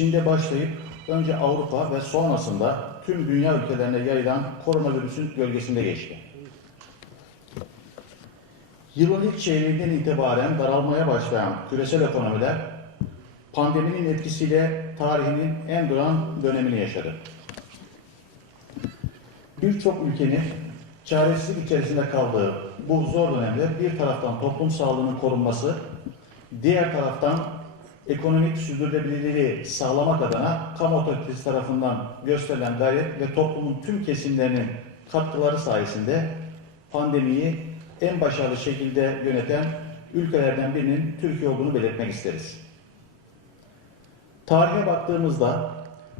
Çin'de başlayıp önce Avrupa ve sonrasında tüm dünya ülkelerine yayılan koronavirüsün gölgesinde geçti. Yılın ilk çeyreğinden itibaren daralmaya başlayan küresel ekonomiler pandeminin etkisiyle tarihinin en duran dönemini yaşadı. Birçok ülkenin çaresizlik içerisinde kaldığı bu zor dönemde bir taraftan toplum sağlığının korunması, diğer taraftan ekonomik sürdürülebilirliği sağlamak adına kamu otoritesi tarafından gösterilen gayret ve toplumun tüm kesimlerinin katkıları sayesinde pandemiyi en başarılı şekilde yöneten ülkelerden birinin Türkiye olduğunu belirtmek isteriz. Tarihe baktığımızda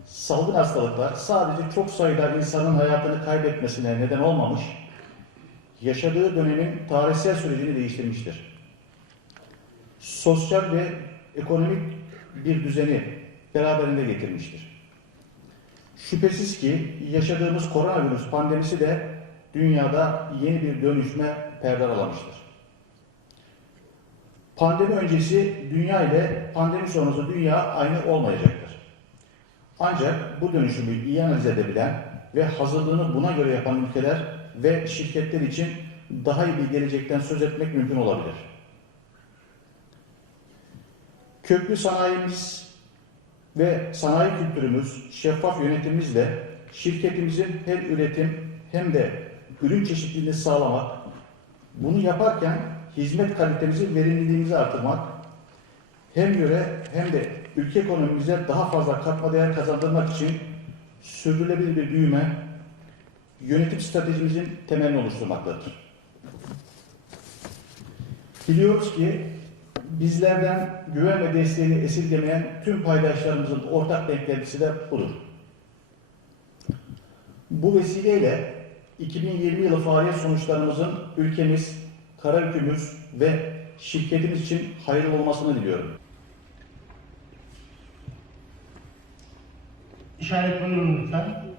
salgın hastalıklar sadece çok sayıda insanın hayatını kaybetmesine neden olmamış, yaşadığı dönemin tarihsel sürecini değiştirmiştir. Sosyal ve ekonomik bir düzeni beraberinde getirmiştir. Şüphesiz ki yaşadığımız koronavirüs pandemisi de dünyada yeni bir dönüşme perde aralamıştır. Pandemi öncesi dünya ile pandemi sonrası dünya aynı olmayacaktır. Ancak bu dönüşümü iyi analiz edebilen ve hazırlığını buna göre yapan ülkeler ve şirketler için daha iyi bir gelecekten söz etmek mümkün olabilir. Köklü sanayimiz ve sanayi kültürümüz, şeffaf yönetimimizle şirketimizin hem üretim hem de ürün çeşitliliğini sağlamak, bunu yaparken hizmet kalitemizi, verimliliğimizi artırmak, hem yöre hem de ülke ekonomimize daha fazla katma değer kazandırmak için sürdürülebilir bir büyüme, yönetim stratejimizin temelini oluşturmaktadır. Biliyoruz ki bizlerden güven ve desteğini esirgemeyen tüm paydaşlarımızın ortak beklentisi de budur. Bu vesileyle 2020 yılı faaliyet sonuçlarımızın ülkemiz, kara yükümüz ve şirketimiz için hayırlı olmasını diliyorum. İşaret buyurun lütfen.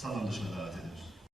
Salon dışına davet ediyoruz.